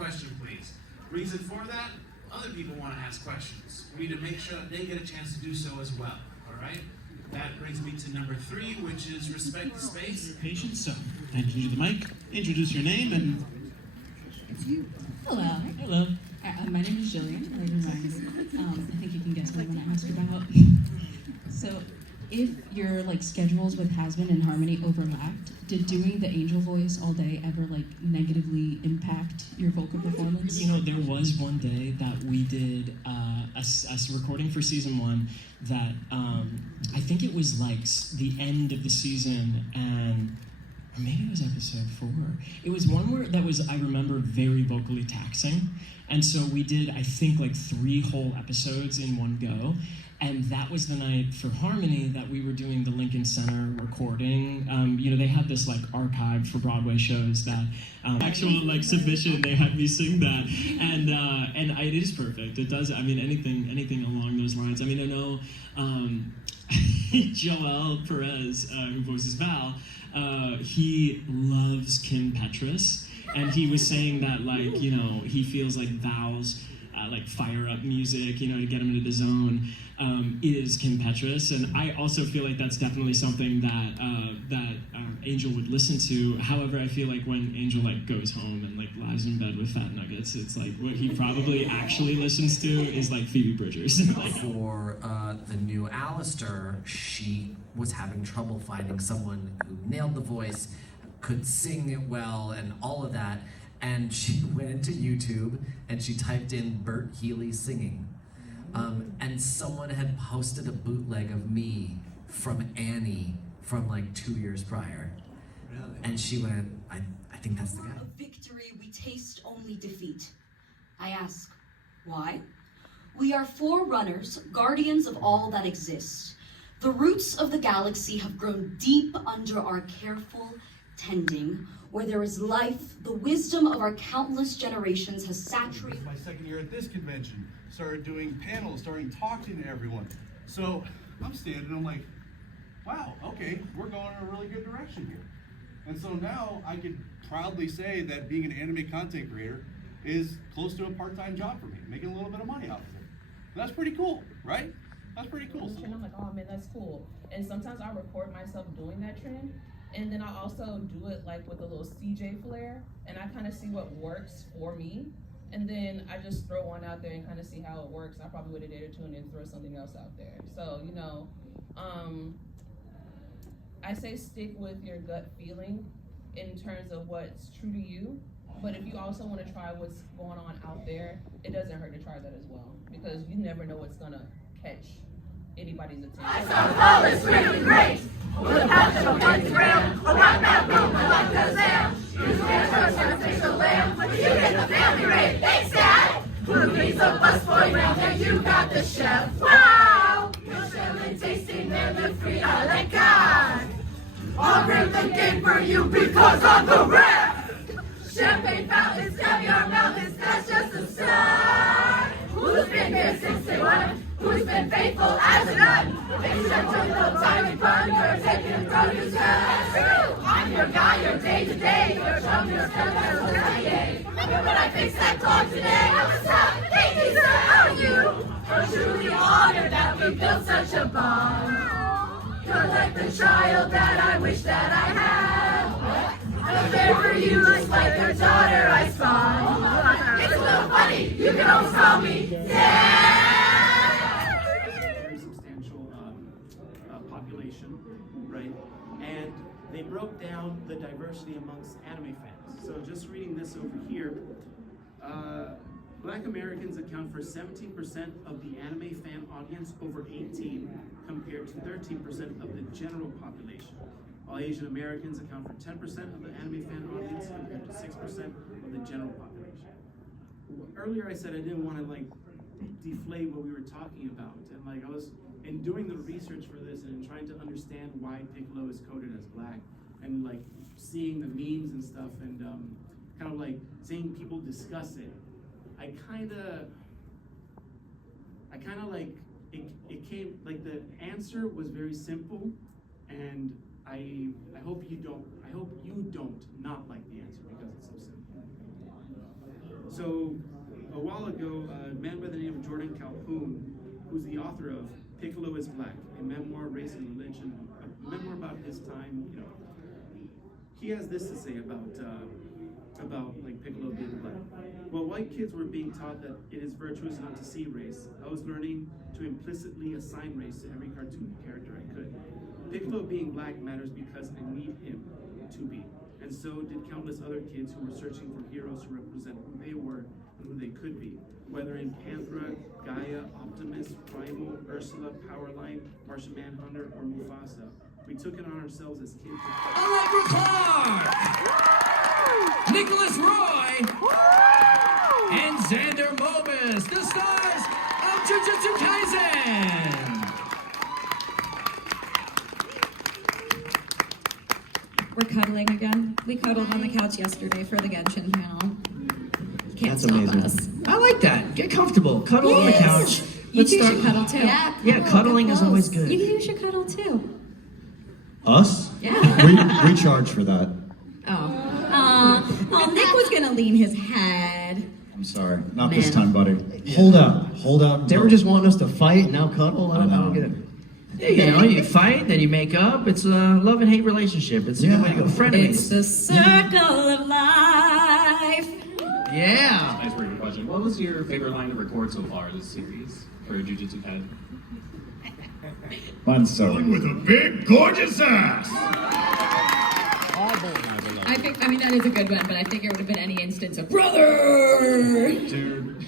question, please. Reason for that, other people want to ask questions. We need to make sure that they get a chance to do so as well, all right? That brings me to number 3, which is respect the space. Patience, so hand you the mic, introduce your name, and... It's you. Hello. Hello. My name is Jillian. I think you can guess what I'm going to ask about. So, if your schedules with Hasbin and Harmony overlapped, did doing the angel voice all day ever negatively impact your vocal performance? You know, there was one day that we did a recording for season 1 that I think it was the end of the season, and or maybe it was episode 4. It was one where I remember very vocally taxing, and so we did I think 3 whole episodes in one go. And that was the night for Harmony that we were doing the Lincoln Center recording. They had this archive for Broadway shows that actual submission. They had me sing that, and it is perfect. It does. I mean, anything along those lines. I mean, I know Joel Perez, who voices Val. He loves Kim Petras, and he was saying that he feels like Val's fire up music, to get him into the zone, is Kim Petras, and I also feel like that's definitely something that Angel would listen to. However, I feel like when Angel goes home and lies in bed with fat nuggets, it's what he probably actually listens to is Phoebe Bridgers. For the new Alistair, she was having trouble finding someone who nailed the voice, could sing it well, and all of that. And she went into YouTube and she typed in Bert Healy singing. And someone had posted a bootleg of me from Annie from 2 years prior. Really? And she went, I think that's the guy. Of victory, we taste only defeat. I ask, why? We are forerunners, guardians of all that exists. The roots of the galaxy have grown deep under our careful tending. Where there is life, the wisdom of our countless generations has saturated. My second year at this convention, started doing panels, starting talking to everyone. So I'm standing, I'm like, wow, okay, we're going in a really good direction here. And so now I could proudly say that being an anime content creator is close to a part-time job for me, making a little bit of money out of it. That's pretty cool, right? That's pretty cool. And I'm like, oh man, that's cool. And sometimes I record myself doing that trend. And then I also do it with a little CJ flair, and I kind of see what works for me. And then I just throw one out there and kind of see how it works. I probably wait a day or 2 and then throw something else out there. So, I say stick with your gut feeling in terms of what's true to you. But if you also want to try what's going on out there, it doesn't hurt to try that as well, because you never know what's gonna catch anybody's attention. I saw all is really great. Look out the Instagram, around that room, I like the Zam. You can't trust your official lamb, but you get the family rate. Thanks, Dad. Who needs a busboy round? Yeah, you got the chef. Wow. You're chilling, tasting, man, the free. I like God. I'll bring the game for you because I'm the ref. Champagne fountains, caviar mountains, that's just a start. Who's been here since day one? Who's been faithful as a nun? Except to the tiny pun, you're taking produce as true. I'm your guy, your day to day, your chum, your step, that's what I gave. Remember when I fixed that clock today? I was up, thank you, sir, how are you? We're truly honored that we built such a bond. You're like the child that I wish that I had. I'm there for you just like your daughter I spawned. It's a little funny, you can always call me Dad. Population, right? And they broke down the diversity amongst anime fans. So just reading this over here, Black Americans account for 17% of the anime fan audience over 18, compared to 13% of the general population. While Asian Americans account for 10% of the anime fan audience, compared to 6% of the general population. Earlier I said I didn't want to deflate what we were talking about, and I was in doing the research for this and trying to understand why Piccolo is coded as black, and seeing the memes and stuff, and kind of seeing people discuss it. I kind of it came the answer was very simple, and I hope you don't not like the answer because it's so simple. So, a while ago, a man by the name of Jordan Calhoun, who's the author of Piccolo is Black, a memoir, race and religion, a memoir about his time, he has this to say about like Piccolo being black. While white kids were being taught that it is virtuous not to see race, I was learning to implicitly assign race to every cartoon character I could. Piccolo being black matters because I need him to be. And so did countless other kids who were searching for heroes who represent who they were and who they could be. Whether in Panthera, Gaia, Optimus, Primal, Ursula, Powerline, Martian Manhunter, or Mufasa, we took it on ourselves as kids. Allegra Clark, Nicholas Roy, and Xander Mobus, the stars of Jujutsu Kaisen. We're cuddling again. We cuddled on the couch yesterday for the Genshin panel. Can't That's stop amazing. us. I like that. Get comfortable. Cuddle on the couch. You two should cuddle too. Yeah, cuddling is always good. You two should cuddle too. Us? Yeah. We charge for that. Oh, Nick was gonna lean his head. I'm sorry. Not this time, buddy. Hold out. They were just wanting us to fight and now cuddle. I don't get it. Yeah, you fight, then you make up. It's a love and hate relationship. It's a good way to go. Frenemies. It's the circle of life. Yeah. Nice breaking question. What was your favorite line to record so far this series for Jujutsu Kaisen? Mine's so with a big, gorgeous ass. I mean, that is a good one, but I think it would have been any instance of brother. Dude,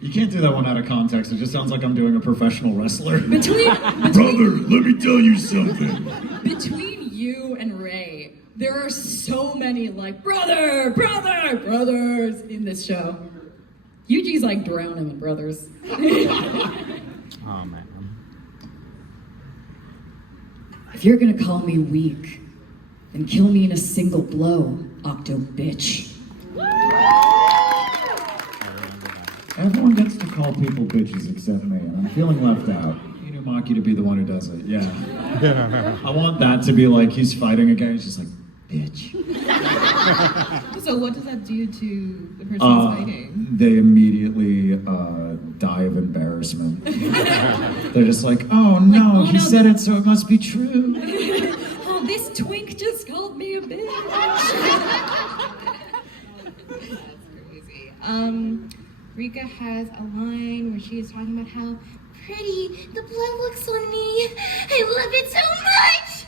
you can't do that one out of context. It just sounds like I'm doing a professional wrestler. Between Brother, let me tell you something. Between you and Ray, there are so many like brothers in this show. Yuji's like drowning in brothers. Oh man. If you're gonna call me weak, then kill me in a single blow, Octo bitch. Everyone gets to call people bitches except me, and I'm feeling left out. You know Maki to be the one who does it, yeah. I want that to be like he's fighting a guy, he's just like, bitch. So what does that do to the person fighting? They immediately die of embarrassment. They're just like, oh no, he said it, so it must be true. Oh, this twink just called me a bitch. Rika has a line where she is talking about how pretty the blood looks on me. I love it so much.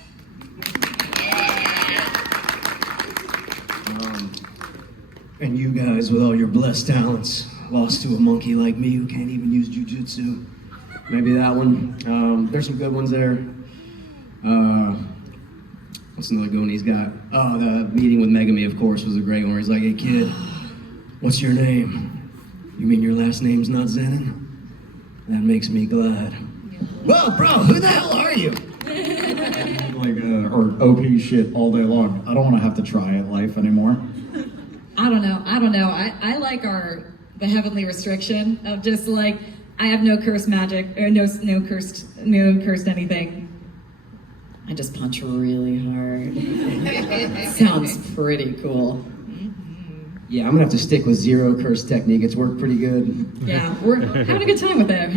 And you guys, with all your blessed talents, lost to a monkey like me who can't even use jujutsu. Maybe that one. There's some good ones there. What's another good one he's got? Oh, the meeting with Megami, of course, was a great one. Where he's like, hey kid, what's your name? You mean your last name's not Zenin? That makes me glad. Well, bro, who the hell are you? Like, or OP shit all day long. I don't want to have to try at life anymore. I don't know. I like the heavenly restriction of just like, I have no cursed magic, or no cursed anything. I just punch really hard. Sounds pretty cool. Yeah, I'm gonna have to stick with zero curse technique. It's worked pretty good. Yeah, we're having a good time with it.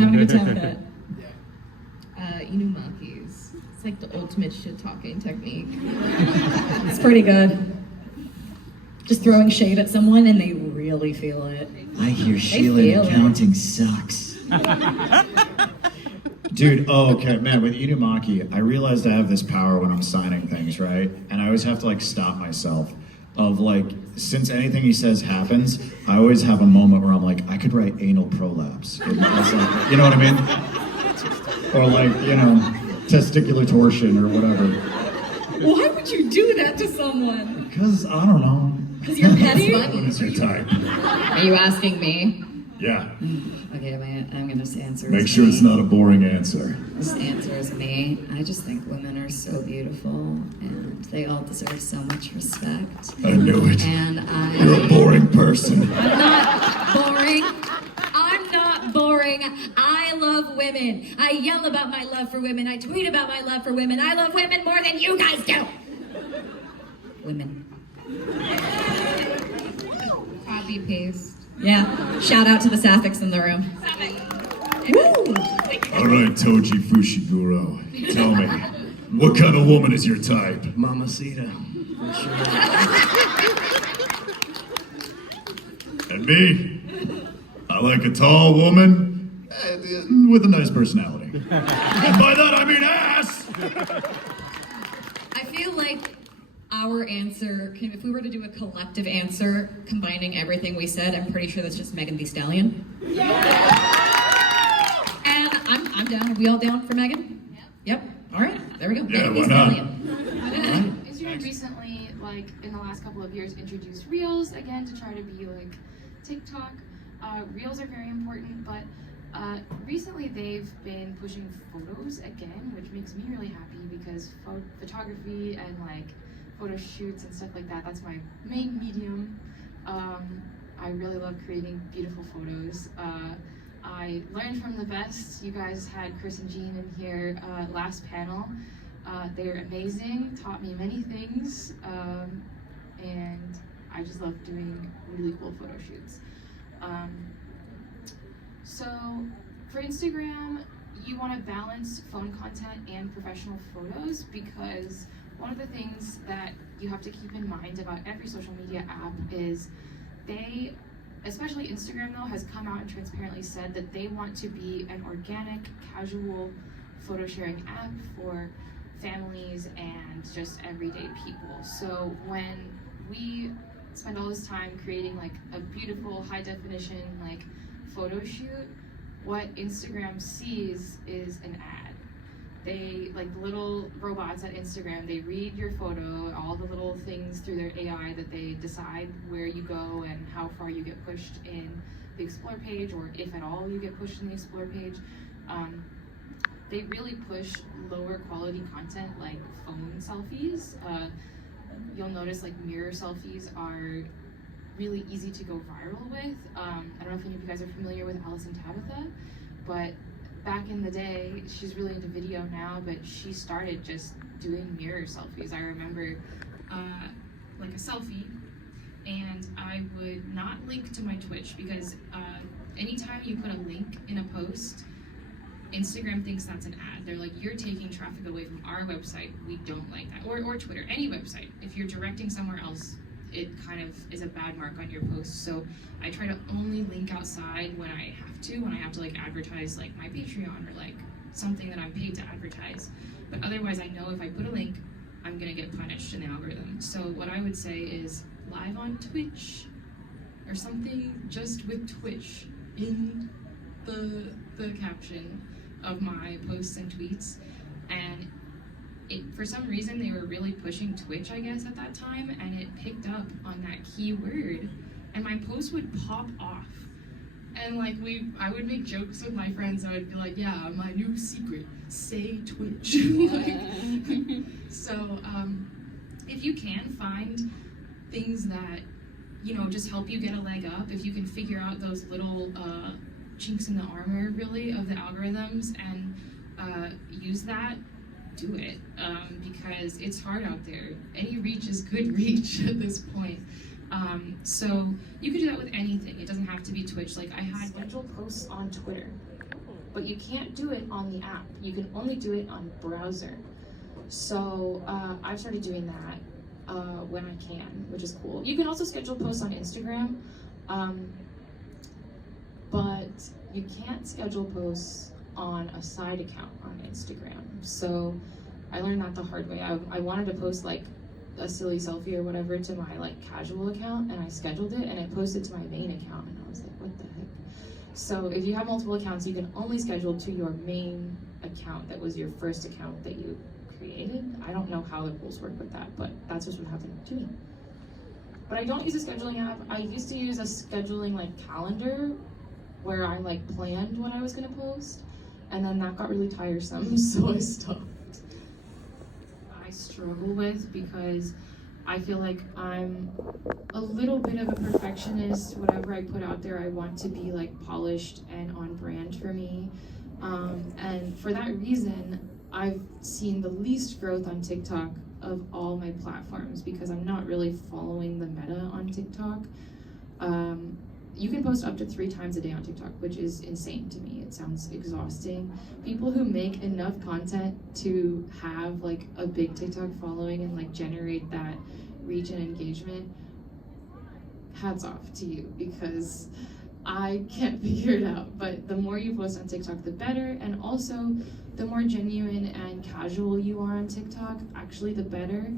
Inumaki's. It's like the ultimate shit-talking technique. It's pretty good. Just throwing shade at someone and they really feel it. I hear feel Sheila it. accounting sucks. Dude, oh, okay, man, with Inumaki, I realized I have this power when I'm signing things, right? And I always have to, like, stop myself of, like, since anything he says happens, I always have a moment where I'm like, I could write anal prolapse. Like, you know what I mean? Or, like, you know, testicular torsion or whatever. Why would you do that to someone? Because, I don't know. Because you're petty? What is your type? Are you asking me? Yeah. Okay, I'm gonna just answer. Make sure it's not a boring answer. This answer is me. I just think women are so beautiful and they all deserve so much respect. I knew it. And You're a boring person. I'm not boring. I'm not boring. I love women. I yell about my love for women. I tweet about my love for women. I love women more than you guys do. Women. Copy paste. Yeah. Shout out to the sapphics in the room. All right, Toji Fushiguro, tell me, what kind of woman is your type? Mamacita. For sure. And me? I like a tall woman with a nice personality. And by that I mean ass! I feel like our answer, if we were to do a collective answer combining everything we said, I'm pretty sure that's just Megan Thee Stallion. And I'm down. Are we all down for Megan? Yep. All right. There we go. Yeah, Megan Thee why not? Stallion. Instagram recently, like in the last couple of years, introduced Reels again to try to be like TikTok. Reels are very important, but recently they've been pushing photos again, which makes me really happy because photography and like photo shoots and stuff like that, that's my main medium. I really love creating beautiful photos. I learned from the best. You guys had Chris and Jean in here last panel. They were amazing, taught me many things, and I just love doing really cool photo shoots. So for Instagram, you want to balance phone content and professional photos because one of the things that you have to keep in mind about every social media app is they, especially Instagram though, has come out and transparently said that they want to be an organic, casual photo sharing app for families and just everyday people. So when we spend all this time creating like a beautiful high definition like photo shoot, what Instagram sees is an ad. They, like the little robots at Instagram, they read your photo, all the little things through their AI that they decide where you go and how far you get pushed in the Explore page, or if at all you get pushed in the Explore page. They really push lower quality content like phone selfies. You'll notice like mirror selfies are really easy to go viral with. I don't know if any of you guys are familiar with Allison Tabitha, but back in the day, she's really into video now, but she started just doing mirror selfies. I remember like a selfie, and I would not link to my Twitch because anytime you put a link in a post, Instagram thinks that's an ad. They're like, you're taking traffic away from our website. We don't like that. Or Twitter, any website. If you're directing somewhere else, it kind of is a bad mark on your post. So I try to only link outside when I have to like advertise like my Patreon or like something that I'm paid to advertise. But otherwise I know if I put a link, I'm gonna get punished in the algorithm. So what I would say is live on Twitch or something just with Twitch in the caption of my posts and tweets. And for some reason they were really pushing Twitch, I guess, at that time, and it picked up on that keyword, and my post would pop off. And like I would make jokes with my friends. I would be like, yeah, my new secret, say Twitch. So if you can find things that, you know, just help you get a leg up, if you can figure out those little chinks in the armor, really, of the algorithms and use that, do it, because it's hard out there. Any reach is good reach at this point. So you can do that with anything. It doesn't have to be Twitch. Like I had scheduled posts on Twitter, but you can't do it on the app. You can only do it on browser. So I've started doing that when I can, which is cool. You can also schedule posts on Instagram, but you can't schedule posts on a side account on Instagram. So I learned that the hard way. I wanted to post like a silly selfie or whatever to my like casual account, and I scheduled it and it posted to my main account, and I was like, what the heck? So if you have multiple accounts, you can only schedule to your main account that was your first account that you created. I don't know how the rules work with that, but that's just what happened to me. But I don't use a scheduling app. I used to use a scheduling like calendar where I like planned when I was gonna post, and then that got really tiresome, so I stopped. I struggle with because I feel like I'm a little bit of a perfectionist. Whatever I put out there, I want to be like polished and on brand for me. And for that reason, I've seen the least growth on TikTok of all my platforms because I'm not really following the meta on TikTok. you can post up to 3 times a day on TikTok, which is insane to me. It sounds exhausting. People who make enough content to have like a big TikTok following and like generate that reach and engagement, hats off to you, because I can't figure it out. But the more you post on TikTok, the better. And also, the more genuine and casual you are on TikTok, actually the better.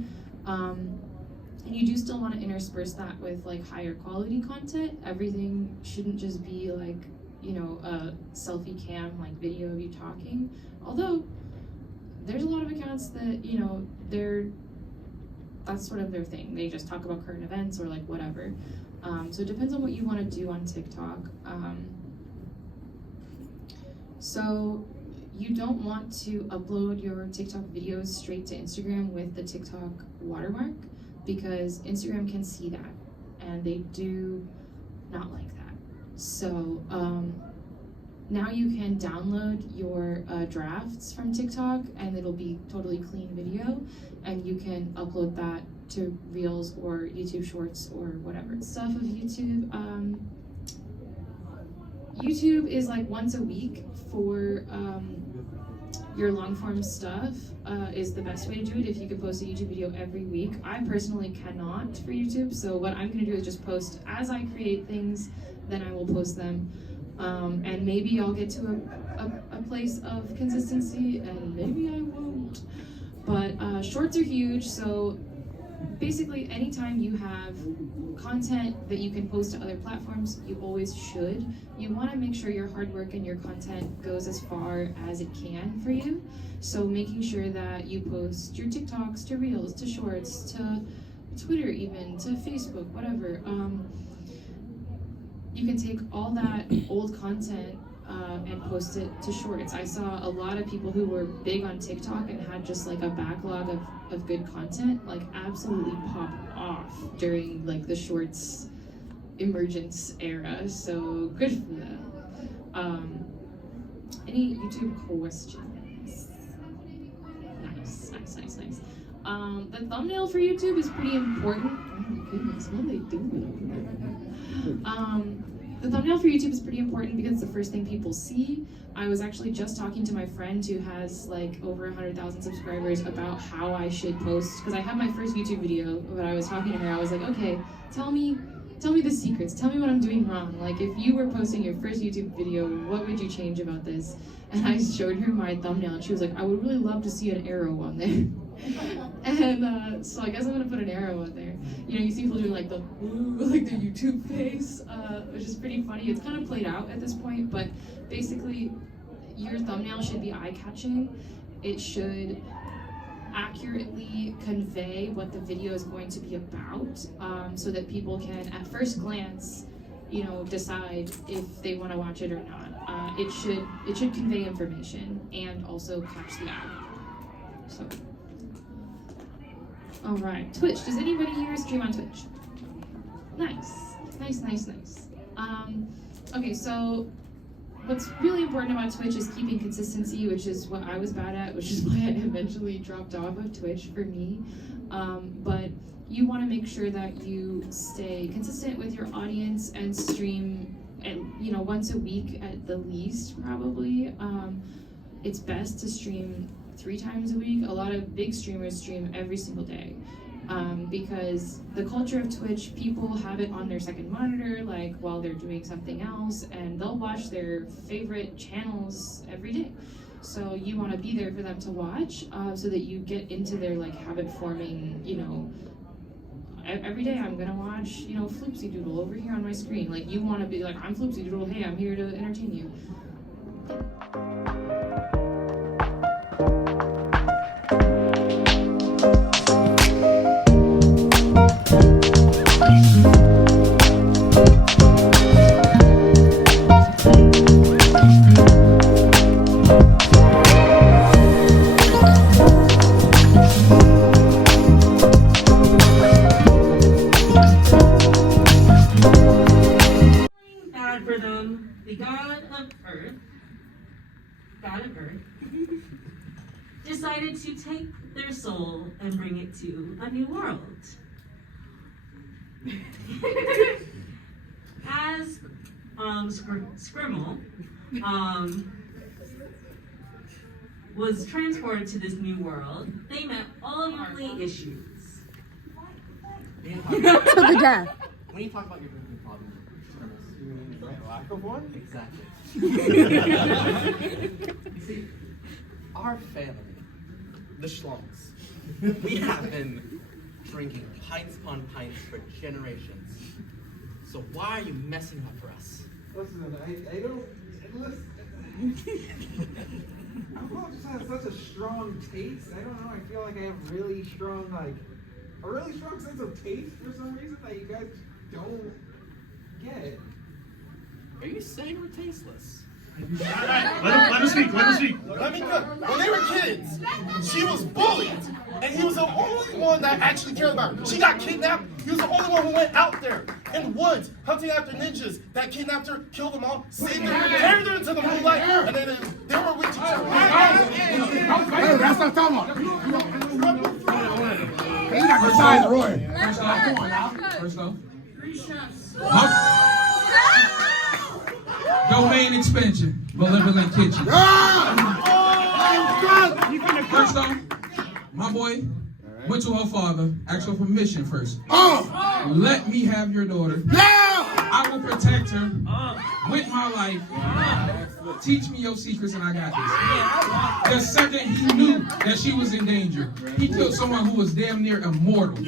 And you do still want to intersperse that with like higher quality content. Everything shouldn't just be like, you know, a selfie cam like video of you talking. Although there's a lot of accounts that, you know, that's sort of their thing. They just talk about current events or like whatever. So it depends on what you want to do on TikTok. So you don't want to upload your TikTok videos straight to Instagram with the TikTok watermark, because Instagram can see that and they do not like that. So now you can download your drafts from TikTok and it'll be totally clean video, and you can upload that to Reels or YouTube Shorts or whatever. Stuff of YouTube. YouTube is like once a week for your long form stuff is the best way to do it. If you could post a YouTube video every week. I personally cannot for YouTube, so what I'm gonna do is just post as I create things, then I will post them. And maybe I'll get to a place of consistency, and maybe I won't. But shorts are huge, so basically anytime you have content that you can post to other platforms, you always should. You want to make sure your hard work and your content goes as far as it can for you. So making sure that you post your TikToks to Reels, to Shorts, to Twitter even, to Facebook, whatever. You can take all that old content and post it to Shorts. I saw a lot of people who were big on TikTok and had just like a backlog of good content, like absolutely pop off during like the Shorts emergence era. So good for them. Any YouTube questions? Nice. The thumbnail for YouTube is pretty important. Oh my goodness, what are they doing? The thumbnail for YouTube is pretty important because it's the first thing people see. I was actually just talking to my friend who has like over 100,000 subscribers about how I should post, because I have my first YouTube video, but I was talking to her, I was like, okay, tell me the secrets, tell me what I'm doing wrong. Like if you were posting your first YouTube video, what would you change about this? And I showed her my thumbnail and she was like, I would really love to see an arrow on there. And so I guess I'm gonna put an arrow on there. You know, you see people doing like the YouTube face, which is pretty funny. It's kind of played out at this point, but basically your thumbnail should be eye-catching. It should accurately convey what the video is going to be about, so that people can, at first glance, you know, decide if they want to watch it or not. It should convey information and also catch the eye. So. All right, Twitch. Does anybody here stream on Twitch? Nice. Okay, so what's really important about Twitch is keeping consistency, which is what I was bad at, which is why I eventually dropped off of Twitch for me. But you want to make sure that you stay consistent with your audience and stream, once a week at the least, probably. It's best to stream 3 times a week. A lot of big streamers stream every single day, because the culture of Twitch, people have it on their second monitor, like while they're doing something else, and they'll watch their favorite channels every day. So you want to be there for them to watch, so that you get into their like habit forming, every day I'm gonna watch, Floopsy Doodle over here on my screen. Like you want to be like, I'm Floopsy Doodle, hey, I'm here to entertain you. Bad for them. The god of Earth, decided to take their soul and bring it to a new world. As Scrimmel, was transported to this new world. They met only issues. To the death. When you talk about your drinking problem, you mean the lack of one? Exactly. You see, our family, the Schlongs, we have been drinking pints upon pints for generations. So why are you messing up for us? Listen, I don't. Listen. Alcohol just has such a strong taste. I don't know. I feel like I have really strong, a really strong sense of taste for some reason that you guys don't get. Are you saying we're tasteless? Let him speak. Let me cook. When they were kids, she was bullied, and he was the only one that actually cared about her. She got kidnapped. He was the only one who went out there in the woods, hunting after ninjas that kidnapped her, killed them all, saved her, carried her into the moonlight, and then they were with each other. Hey, that's not talking about. Hey, you got to decide, Roy. First off. Domain expansion, malevolent kitchen. First off, my boy went to her father, asked her permission first. Let me have your daughter. I will protect her with my life. Teach me your secrets and I got this. The second he knew that she was in danger, he killed someone who was damn near immortal.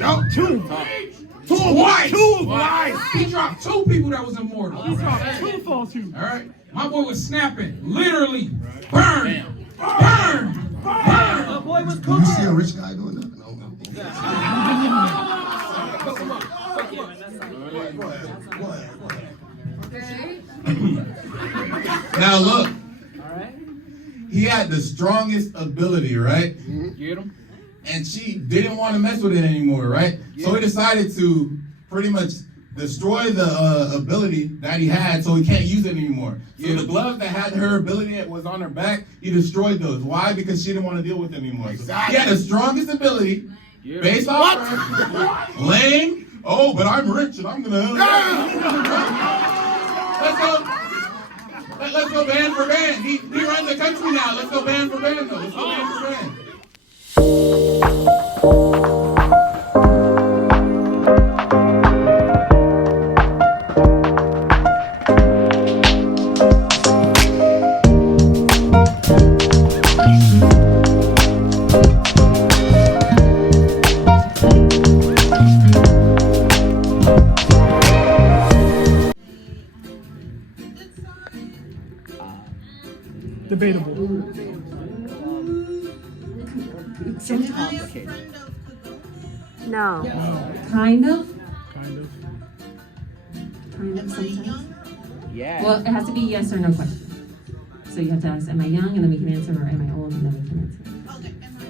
Twice! He dropped 2 people that was immortal. He dropped 2 false humans. All right? My boy was snapping. Literally. Burn! Burn! Burn! The boy was cooking. You see a rich guy doing that? Now look. He had the strongest ability, right? Get him. And she didn't want to mess with it anymore, right? Yeah. So he decided to pretty much destroy the ability that he had so he can't use it anymore. So the gloves that had her ability that was on her back, he destroyed those. Why? Because she didn't want to deal with it anymore. Exactly. He had the strongest ability based off her. Lame. Oh, but I'm rich and I'm gonna. Let's go band for band. He runs the country now. Let's go band for band though. Let's go band for band. Debatable. It's so complicated. No. Kind of. Kind of. Kind of sometimes. Yeah. Well, it has to be yes or no question. So you have to ask, am I young? And then we can answer, or am I old? And then we can answer. Okay, am I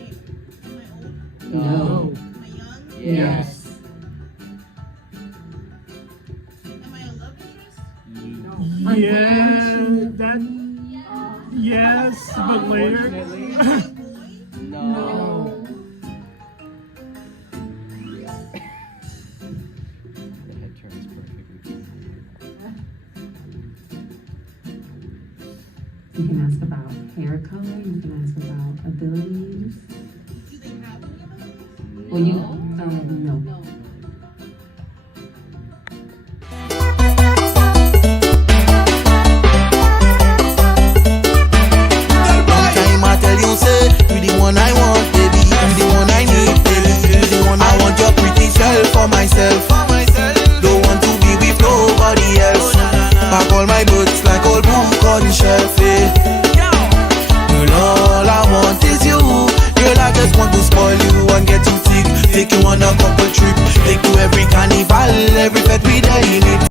old? No. Am I young? Yes. Am I a love interest? Yeah, that. Yes, but later. No. The head turns perfectly. You can ask about hair color. You can ask about abilities. Do they have any abilities? Well, no.